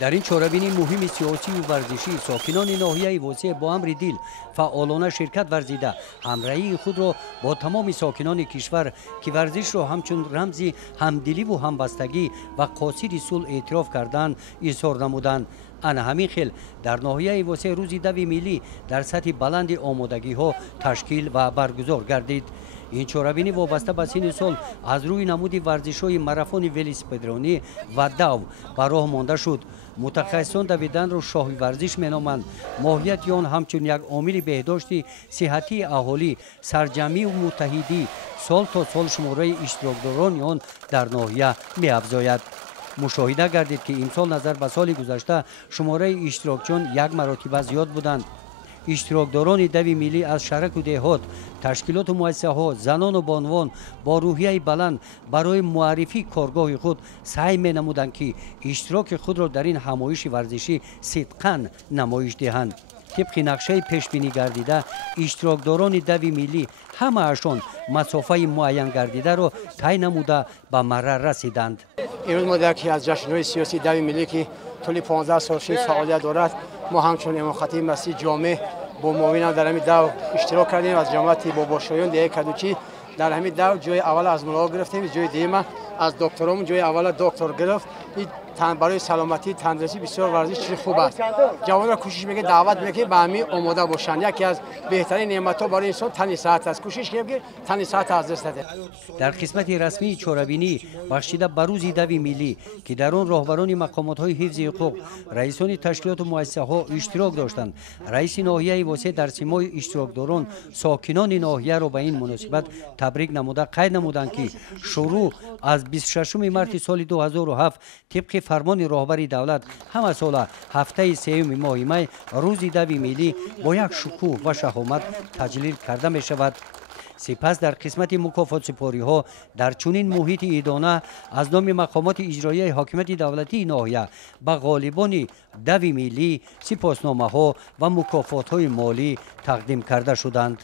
در این چهاربینی مهم سیاسی و ورزشی ساکنان ناحیه واسع با امر دل فعالانه شرکت ورزیده همراهی خود را با تمام ساکنان کشور که ورزش را همچون رمزی همدلی و همبستگی و قاصد صلح اعتراف کردند اظهار نمودند. انا همین خیل در ناحیه واسع روز 2 ملی در سطح بلند آمادگی ها تشکیل و برگزار گردید. این چهاربینی وابسته به سن سال از روی نمود ورزش‌های ماراتون ویلسپدرانی و دو به راه مانده شد. متخصصان دویدن را شاه ورزش مینامند. ماهیت آن همچون یک عامل بهداشت صحتی اهالی سرجمی و متحدی سال تا سال شماره اشتراکداران آن در ناحیه می‌افزاید. مشاهده گردید که امسال نظر به سال گذشته شماره اشتراکچیان 1 مرتبه زیاد بودند. اشتراکداران 2 ملی از شهرک و دهات، تشکیلات و مؤسسه ها، زنان و بانوان با روحیه بلند برای معرفی کارگاه خود سعی می نمودند که اشتراک خود را در این همایش ورزشی صدقاً نمایش دهند. طبق نقشه پیش بینی گردیده اشتراکداران 2 ملی همه اشان مسافه معین گردیده را طی نموده به مرر رسیدند. امروز ما در که از جشن‌های سیاسی 2 ملی که طول 15 سال فعالیت دارد، ما همچون امام خطیب مسیح جامع با معاونان در همین دو اشتراک کردیم. از جماعت باباشایان دیگه کدوچی در همین دو جای اول از ملا گرفتیم، جای دیگه از دکترام جای اول دکتر گرفت. برای سلامتی تندرستی بسیار ورزش چیز خوب است. جوان را کوشش میگه دعوت میگه به همین آماده باشند. یکی از بهترین نعمت‌ها برای انسان تن صحت است. کوشش کنیم که تن صحت از دست نده. در قسمت رسمی چهاربینی بخشیده به روز 2 ملی که در آن راهبران مقامات‌های حفظ حقوق، رئیسان تشکیلات و مؤسسه‌ها اشتراک داشتند. رئیس ناحیه واسع در سیمای اشتراکداران ساکنان ناحیه را به این مناسبت تبریک نموده قید نمودند که شروع از 26 مارس سال 2007 طبق فرمان راهبر دولت همه ساله هفته 3 ماه می روز 2 ملی با یک شکوه و شهامت تجلیل کرده می شود. سپس در قسمت مکافات سپاری ها در چنین محیط ایدانه از نام مقامات اجرایی حاکمیت دولتی ناحیه به غالبان 2 ملی سپاسنامه ها و مکافات های مالی تقدیم کرده شدند.